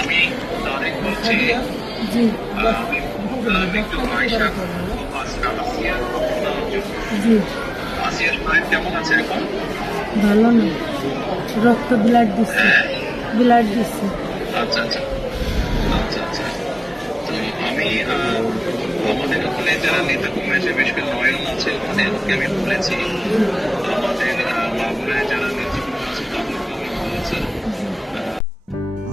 আমি তারেক বলছি। জি একটু আয়শা আসিয়া জি আসিয়ার শরীর কেমন আছে এখন? ভালো না, রক্ত ব্লাড দিচ্ছে, ব্লাড দিচ্ছে। আচ্ছা আচ্ছা আচ্ছা আচ্ছা। তো আমি আমাদের ওখানে যারা নেতা কর্মী আছে, বিশেষ করে নয়ন আছে, ওদেরকে আমি বলেছি আমাদের মাগুরায় যারা নেতৃত্ব আছে তাদেরকে আমি বলেছি।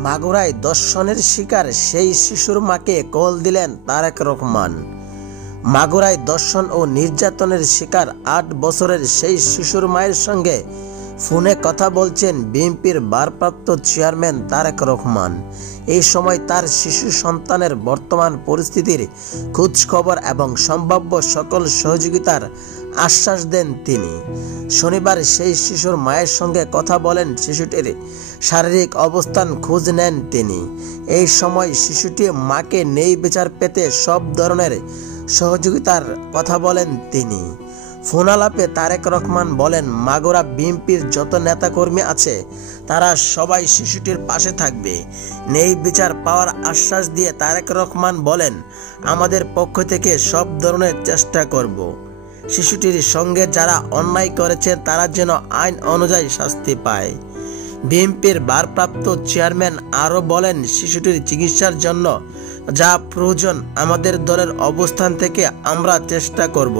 মাগুরায় ধর্ষণের শিকার সেই শিশুর মাকে কল দিলেন তারেক রহমান। মাগুরায় ধর্ষণ ও নির্যাতনের শিকার ৮ বছরের সেই শিশুর মায়ের সঙ্গে ফোনে কথা বলছেন বিএনপির ভারপ্রাপ্ত চেয়ারম্যান তারেক রহমান। এই সময় তার শিশু সন্তানের বর্তমান পরিস্থিতির খোঁজখবর এবং সম্ভাব্য সকল সহযোগিতার আশ্বাস দেন তিনি। শনিবার সেই শিশুর মায়ের সঙ্গে কথা বলেন, শিশুটির শারীরিক অবস্থান খোঁজ নেন তিনি। এই সময় শিশুটি মাকে ন্যায় বিচার পেতে সব ধরনের সহযোগিতার কথা বলেন তিনি। ফোনালাপে তারেক রহমান বলেন, মাগুরা বিএনপির যত নেতাকর্মী আছে তারা সবাই শিশুটির পাশে থাকবে। ন্যায় বিচার পাওয়ার আশ্বাস দিয়ে তারেক রহমান বলেন, আমাদের পক্ষ থেকে সব ধরনের চেষ্টা করব। শিশুটির সঙ্গে যারা অন্যায় করেছে তারা যেন আইন অনুযায়ী শাস্তি পায়। বিএনপির ভারপ্রাপ্ত চেয়ারম্যান আরও বলেন, শিশুটির চিকিৎসার জন্য যা প্রয়োজন আমাদের দলের অবস্থান থেকে আমরা চেষ্টা করব।